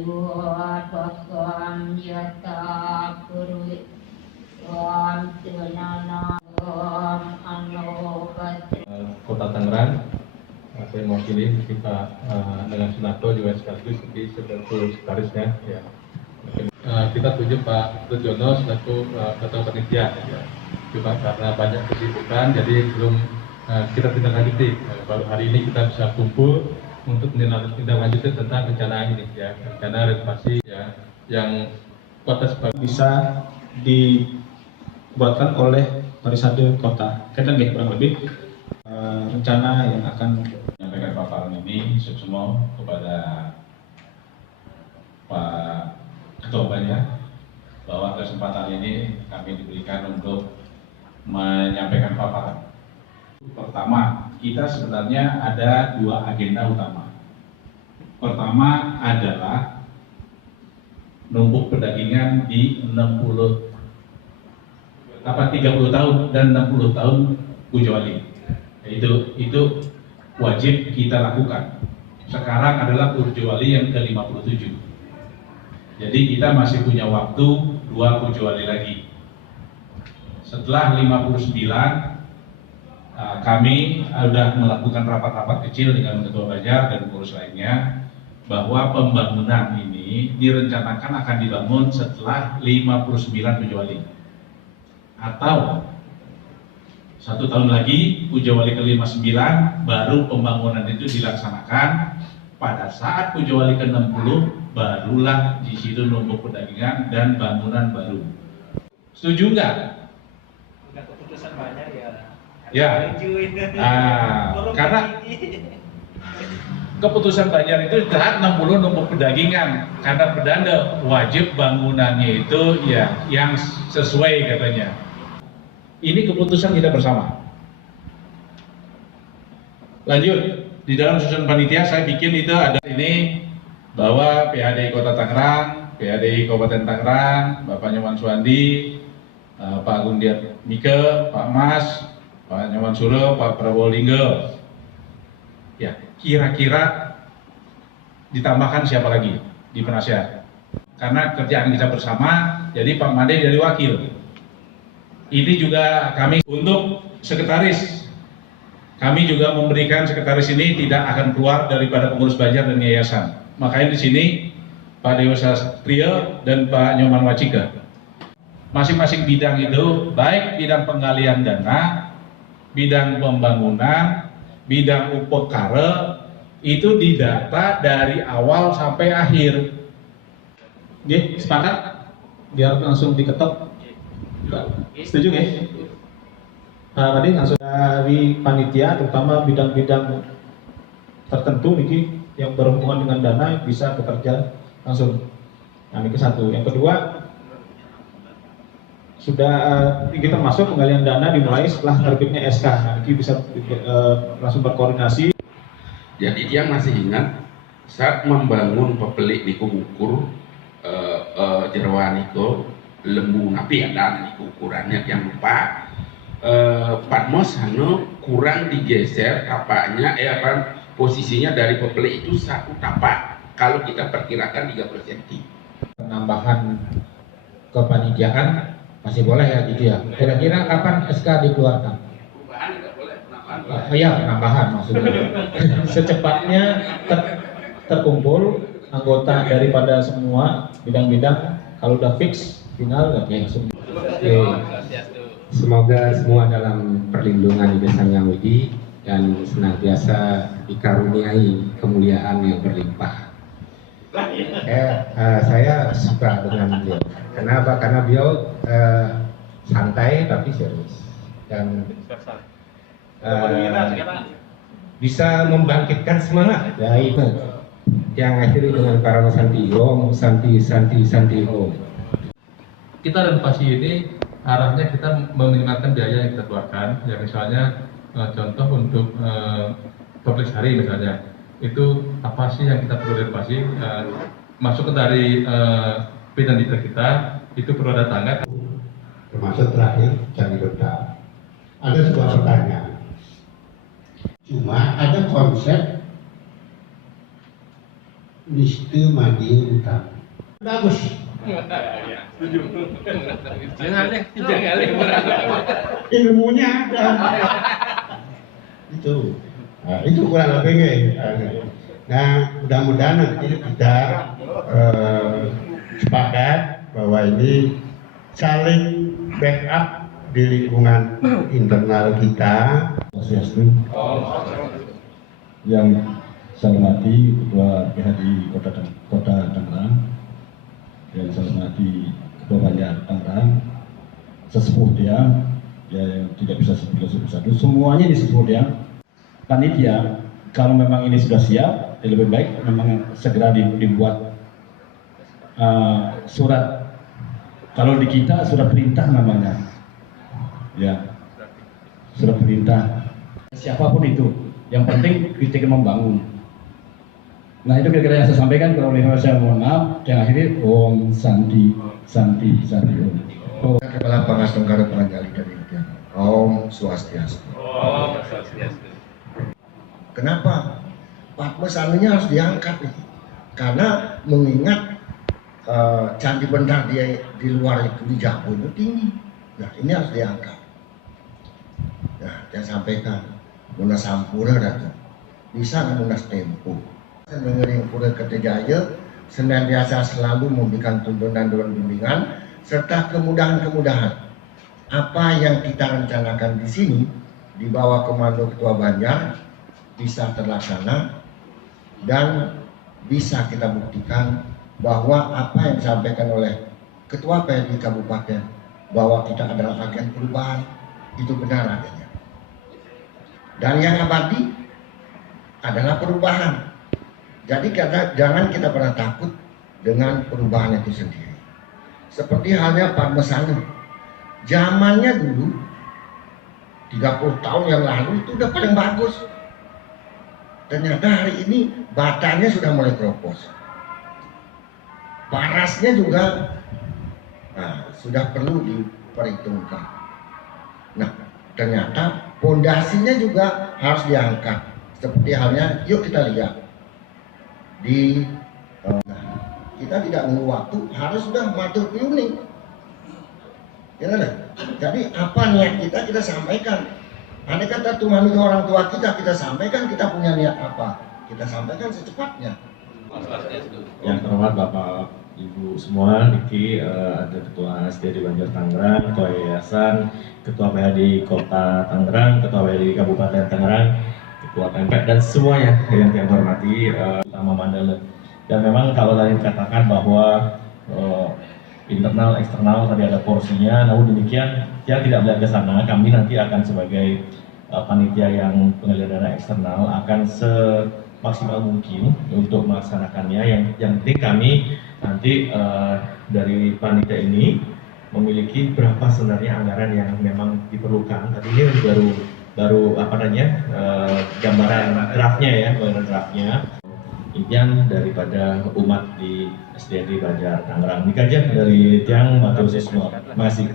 Pakam yata kuru Om Tunana Om Anopati Kota Tangerang. Saya mewakili kita dengan Sunarto juga sekaligus sekretarisnya. Ya. Kita tunjuk Pak Trujono selaku ketua panitia. Ya. Cuma karena banyak kesibukan, jadi belum kita tindak lanjuti. Baru hari ini kita bisa kumpul untuk menindaklanjuti tentang rencana ini, ya, rencana renovasi ya, yang kota bisa dibuatkan oleh Parisade Kota. Kita lihat kurang lebih rencana yang akan menyampaikan paparan ini semua kepada Pak Ketua Banyak bahwa kesempatan ini kami diberikan untuk menyampaikan paparan. Pertama, kita sebenarnya ada dua agenda utama. Pertama adalah numpuk perdagingan di 30 tahun dan 60 tahun Pujawali. Itu wajib kita lakukan. Sekarang adalah Pujawali yang ke-57. Jadi kita masih punya waktu 2 Pujawali lagi. Setelah 59, kami sudah melakukan rapat-rapat kecil dengan Ketua Banjar dan pengurus lainnya bahwa pembangunan ini direncanakan akan dibangun setelah 59 Pujawali. Atau 1 tahun lagi Pujawali ke-59 baru pembangunan itu dilaksanakan. Pada saat Pujawali ke-60 barulah di situ numpuk perdagangan dan bangunan baru. Setuju nggak? Udah keputusan banyak ya. Ya. Karena keputusan Banjar itu saat 60 numpuk perdagangan, karena perdana wajib bangunannya itu ya yang sesuai katanya. Ini keputusan kita bersama. Lanjut, di dalam susunan panitia saya bikin itu ada ini bahwa PHDI Kota Tangerang, PHDI Kabupaten Tangerang, Bapak Nyoman Suwandi, Pak Agung Diat Mike, Pak Mas, Pak Nyoman Suro, Pak Prabowo Linggo. Ya, kira-kira ditambahkan siapa lagi di penasihat? Karena kerjaan kita bersama, jadi Pak Made jadi wakil. Ini juga kami untuk sekretaris. Kami juga memberikan sekretaris ini tidak akan keluar daripada pengurus Banjar dan yayasan. Makanya di sini Pak Dewa Satrio dan Pak Nyoman Wacika. Masing-masing bidang itu, baik bidang penggalian dana, bidang pembangunan, bidang upekare, itu didata dari awal sampai akhir. Oke, sepakat? Biar langsung diketok. Setuju ya? Tadi langsung dari panitia, terutama bidang-bidang tertentu nih yang berhubungan dengan dana bisa bekerja langsung. Nah, ini ke satu. Yang kedua, sudah kita masuk penggalian dana dimulai setelah terbitnya SK. Nah, ini bisa langsung berkoordinasi. Jadi dia masih ingat saat membangun pepelik di Kubukur Jerawan itu lembu napi ada di ukurannya yang lupa Patmos kurang digeser kapaknya posisinya dari pepelik itu 1 tapak kalau kita perkirakan 30 cm. Penambahan kepanitiaan masih boleh ya gitu ya. Kira-kira kapan SK dikeluarkan? Perubahan tidak boleh, penambahan. Iya, penambahan maksudnya. Secepatnya terkumpul anggota daripada semua bidang-bidang, kalau udah fix final nggak langsung. Semoga semua dalam perlindungan Ibu Sang Yang Widi dan senantiasa dikaruniai kemuliaan yang berlimpah. Saya suka dengan beliau. Kenapa? Karena beliau santai tapi serius dan bisa membangkitkan semangat. Ya itu yang akhiri dengan para Santi Om, Santi Om. Kita renovasi ini arahnya kita meminimalkan biaya yang kita keluarkan. Ya misalnya contoh untuk public hari misalnya, itu apa sih yang kita perlu renovasi? Masuk ke dari bidang kita itu perlu ada tangga. Termasuk terakhir cari benda. Ada sebuah pertanyaan. Cuma ada konsep Niste Madiun Utama. Bagus. Ilmunya ada. Itu kurang lebihnya. Nah, mudah-mudahan nanti kita sepakat bahwa ini saling backup di lingkungan internal kita. Yang saya hormati Ketua PHD Kota Tangerang, yang saya hormati Ketua Banjar Tangerang, sesepuh dia, yang tidak bisa sebut satu, semuanya disepuh dia. Panitia, kalau memang ini sudah siap, lebih baik memang segera dibuat surat. Kalau di kita surat perintah namanya, ya, surat perintah. Siapapun itu, yang penting kita membangun. Nah itu kira-kira yang saya sampaikan. Kalau saya mohon maaf. Yang akhirnya Om Santi Om. Kepala Pangas Tenggara Penanyali dari India. Om Swastiastu. Kenapa? Padma Saninya harus diangkat nih. Karena mengingat Candi Bendar di luar itu di Jawa itu tinggi. Nah ini harus diangkat. Nah saya sampaikan Munas Sampura datang. Bisa Munas Tempo. Mengering Pura Kertajaya senantiasa selalu memberikan tuntunan dan bimbingan serta kemudahan-kemudahan. Apa yang kita rencanakan di sini di bawah komando Ketua Banjar bisa terlaksana dan bisa kita buktikan bahwa apa yang disampaikan oleh Ketua PHD Kabupaten bahwa kita adalah agen perubahan itu benar adanya. Dan yang abadi adalah perubahan. Jadi jangan kita pernah takut dengan perubahan itu sendiri. Seperti halnya Padma Sani. Zamannya dulu 30 tahun yang lalu itu udah paling bagus. Ternyata hari ini batanya sudah mulai keropos. Parasnya juga sudah perlu diperhitungkan. Nah, ternyata pondasinya juga harus diangkat. Seperti halnya, yuk kita lihat kita tidak menunggu waktu, harus sudah matur piuning. Ya, jadi apa niat kita sampaikan. Andai kata Tuhan itu orang tua kita sampaikan kita punya niat apa, kita sampaikan secepatnya. Yang terhormat Bapak Ibu semua, Niki, ada Ketua SD di Banjar Tangerang, Ketua Yayasan, Ketua PHD Kota Tangerang, Ketua PHD Kabupaten Tangerang, Ketua Pemprov dan semuanya yang saya hormati, utama Mandala. Dan memang kalau tadi dikatakan bahwa internal eksternal tadi ada porsinya, namun demikian yang tidak melihat ke sana, kami nanti akan sebagai panitia yang pengelola dana eksternal akan semaksimal mungkin untuk melaksanakannya. Yang penting kami nanti dari panitia ini memiliki berapa sebenarnya anggaran yang memang diperlukan. Tadi ini baru apa namanya gambaran draftnya ya, impian daripada umat di SDND Banjar Tangerang. Dikajian dari Tiang Matur semua. Terima kasih.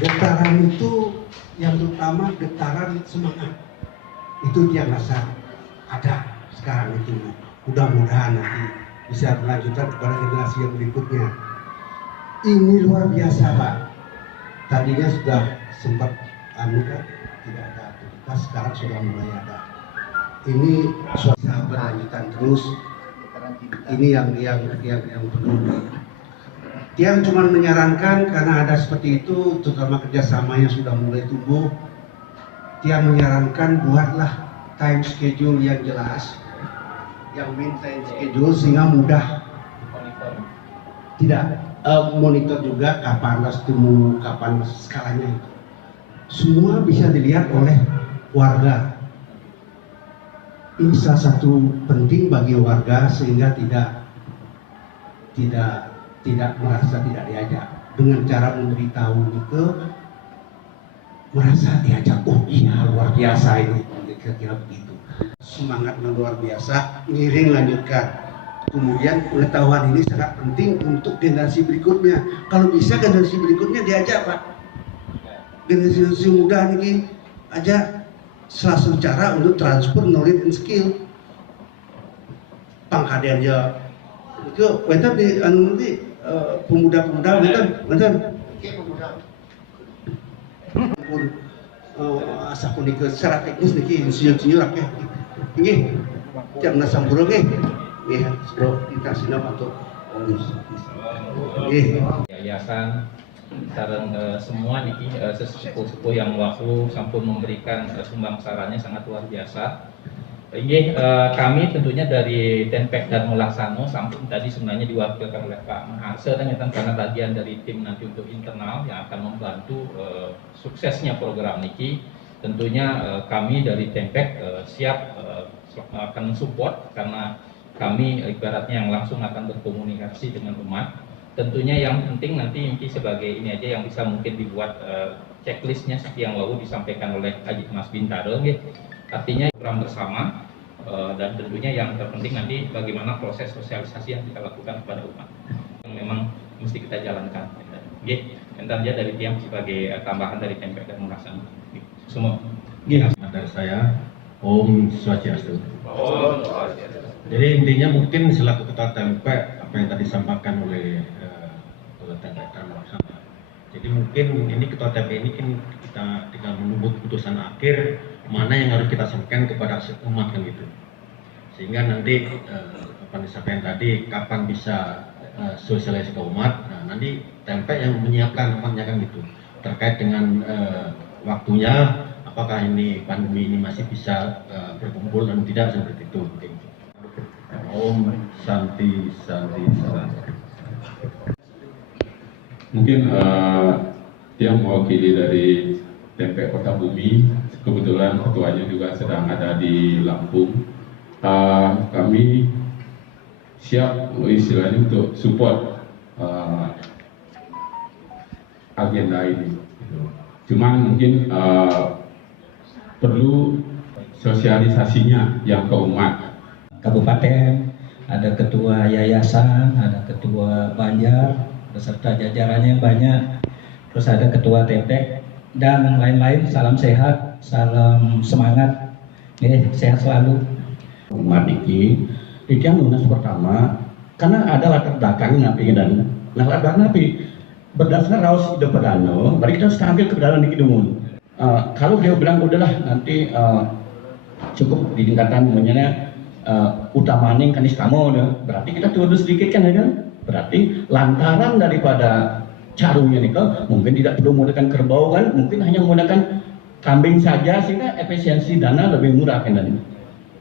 Getaran itu yang terutama getaran semangat. Itu dia rasa ada sekarang itu. Mudah-mudahan nanti bisa melanjutkan kepada generasi yang berikutnya. Ini luar biasa Pak. Tadinya sudah sempat tidak ada aktivitas, sekarang sudah mulai ada. Ini suasana berlanjutan terus. Ini yang perlu. Tiang cuma menyarankan karena ada seperti itu, terutama kerjasama yang sudah mulai tumbuh. Tiang menyarankan buatlah time schedule yang jelas, yang main time schedule sehingga mudah. Tidak monitor juga kapan harus temu, kapan skalanya itu. Semua bisa dilihat oleh warga. Ini salah satu penting bagi warga sehingga tidak merasa tidak diajak. Dengan cara memberitahu itu merasa diajak. Oh iya luar biasa ini, kira-kira begitu. Semangat luar biasa, ngiring lanjutkan. Kemudian pengetahuan ini sangat penting untuk generasi berikutnya. Kalau bisa generasi berikutnya diajak Pak. Generasi muda ini aja salah satu cara untuk transfer knowledge and skill. Pangkadean ya itu bentar di nanti pemuda-pemuda bentar pun asa kuning ke secara teknis niki insinyur akeh nggih jam nasampura nggih nggih bro kita sinap atau nggih yayasan sareng semua niki sesepuh-sepuh yang waktu sampun memberikan sumbang sarannya sangat luar biasa. Ini kami tentunya dari Tenpek dan Mulaksano sampun tadi sebenarnya diwakilkan oleh Pak Maharse karena bagian dari tim nanti untuk internal yang akan membantu suksesnya program niki. Tentunya kami dari Tenpek siap akan support karena kami ibaratnya yang langsung akan berkomunikasi dengan umat. Tentunya yang penting nanti Inki sebagai ini aja yang bisa mungkin dibuat checklistnya seperti yang lalu disampaikan oleh Haji Mas Bintaro, artinya program bersama dan tentunya yang terpenting nanti bagaimana proses sosialisasi yang kita lakukan kepada umat yang memang mesti kita jalankan. Entar aja dari tiang sebagai tambahan dari Tenpek dan Mulaksano. Semua. Dari saya Om Swastiastu. Jadi intinya mungkin selaku ketua Tenpek apa yang tadi disampaikan oleh ketua Tenpek dan Mulaksano. Jadi mungkin ini ketua Tenpek ini kan kita tinggal menunggu keputusan akhir mana yang harus kita sampaikan kepada umat kan gitu. Sehingga nanti apa disampaikan tadi kapan bisa sosialisasi ke umat. Nah, nanti Tenpek yang menyiapkan umatnya kan gitu. Terkait dengan waktunya apakah ini pandemi ini masih bisa berkumpul dan tidak seperti itu mungkin. Om Santi. Mungkin yang mewakili dari Tenpek Kota Bumi, kebetulan ketuanya juga sedang ada di Lampung. Kami siap istilahnya untuk support agenda ini. Cuman mungkin perlu sosialisasinya yang ke umat. Kabupaten, ada ketua yayasan, ada ketua Banjar, beserta jajarannya yang banyak, terus ada ketua Tenpek dan lain-lain. Salam sehat, salam semangat, sehat selalu. Umat iki yang lunas pertama karena ada latar belakang napi dan latar napi berdasarkan raus ide pedano, mari kita tampil ke dalam niki dumun. Kalau dia bilang udahlah nanti cukup di tingkatan namanya utamaning kanis kamu, berarti kita turun sedikit kan ya kan? Berarti lantaran daripada caranya nih mungkin tidak perlu menggunakan kerbau kan, mungkin hanya menggunakan kambing saja sehingga efisiensi dana lebih murah kan dan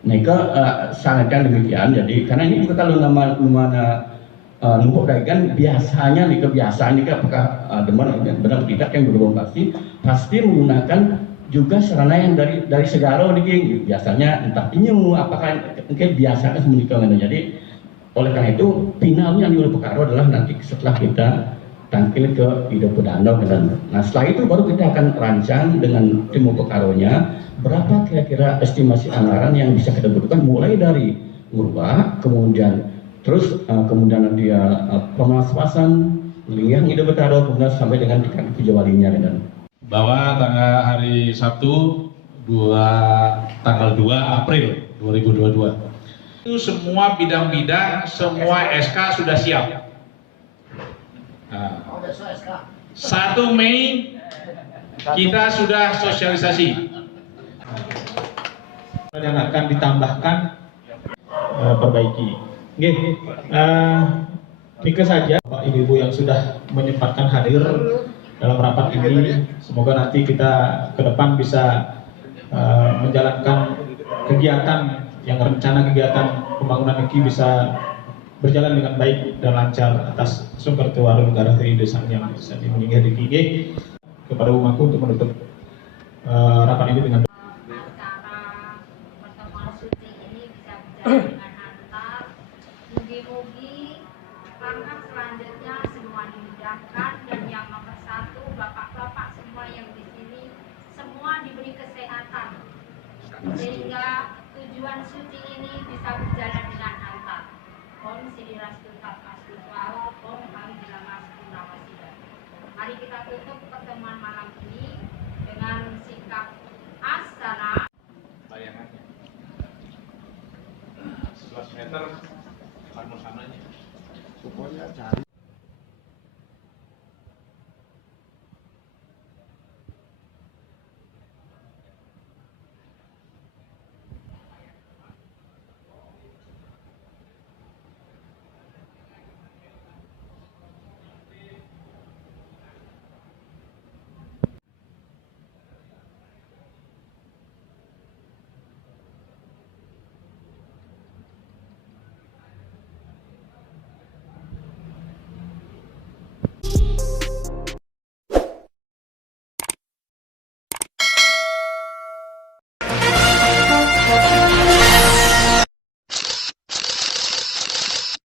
Nika sangatkan demikian. Jadi karena ini juga kalau nama numpuk dagang biasanya nika apakah deman benar tidak yang berhubung pasti menggunakan juga sarana yang dari segaro niki biasanya entah penyu apakah mungkin biasanya menikah. Jadi oleh karena itu finalnya di perkara adalah nanti setelah kita tampil ke ide pedano dan nah setelah itu baru kita akan rancang dengan tim pekaronya berapa kira-kira estimasi anggaran yang bisa kita butuhkan mulai dari murah kemudian terus kemudian dia pemaspasan yang ide betaro kemudian sampai dengan tingkat kejawalinya dan bahwa hari Sabtu tanggal 2 April 2022 itu semua bidang-bidang semua SK sudah siap. Nah, 1 Mei kita sudah sosialisasi. Yang akan ditambahkan perbaiki. Nika saja Bapak Ibu yang sudah menyempatkan hadir dalam rapat ini. Semoga nanti kita ke depan bisa menjalankan kegiatan yang rencana kegiatan pembangunan ini bisa berjalan dengan baik dan lancar atas sumber ketua negara keindonesiaan yang bisa dimiliki di KIG kepada umatku untuk menutup rapat ini dengan pertemuan suci ini bisa berjalan dengan lancar. Mugi-mugi langkah selanjutnya semua dimudahkan dan yang nomor 1 bapak-bapak semua yang di sini semua diberi kesehatan sehingga tujuan suci ini bisa berjalan dengan lancar. Om Sidirastul Tatmastul Wala, Om Alhamdulillah Nawasida. Mari kita tutup pertemuan malam ini dengan sikap Astana. Bayangannya 11 meter kan sananya. Pokoknya cari